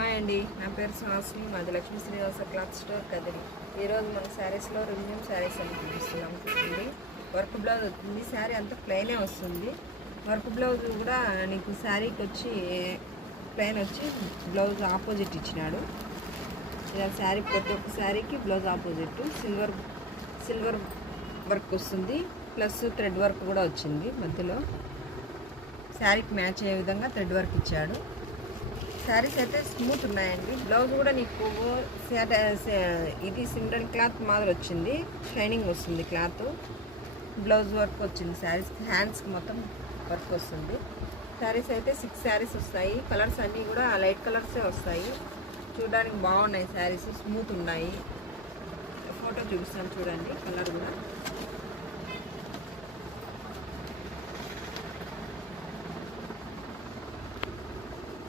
Hi అండి, నా పేరు సుహాసిని. మాది లక్ష్మీ శ్రీనివాస క్లాత్ స్టోర్ కదిరి. ఈరోజు మన శారీస్లో రిమ్యూమ్ శారీస్ అని చూపిస్తున్నాం చూడండి. వర్క్ బ్లౌజ్ వస్తుంది. శారీ అంతా ప్లెయినే వస్తుంది. వర్క్ బ్లౌజ్ కూడా నీకు శారీకి వచ్చి ప్లెయిన్ వచ్చి బ్లౌజ్ ఆపోజిట్ ఇచ్చినాడు. ఇలా శారీ ప్రతి ఒక్క శారీకి బ్లౌజ్ ఆపోజిట్ సిల్వర్ వర్క్ వస్తుంది. ప్లస్ థ్రెడ్ వర్క్ కూడా వచ్చింది. మధ్యలో శారీకి మ్యాచ్ అయ్యే విధంగా థ్రెడ్ వర్క్ ఇచ్చాడు. శారీస్ అయితే స్మూత్ ఉన్నాయండి. బ్లౌజ్ కూడా నీకు ఇది సిమ్రన్ క్లాత్ మాదిరి వచ్చింది. షైనింగ్ వస్తుంది క్లాత్. బ్లౌజ్ వర్క్ వచ్చింది. శారీస్ హ్యాండ్స్కి మొత్తం వర్క్ వస్తుంది. శారీస్ అయితే 6 శారీస్ వస్తాయి. కలర్స్ అన్నీ కూడా లైట్ కలర్సే వస్తాయి. చూడడానికి బాగున్నాయి. శారీస్ స్మూత్ ఉన్నాయి. ఫోటో చూపిస్తాను చూడండి. కలర్ కూడా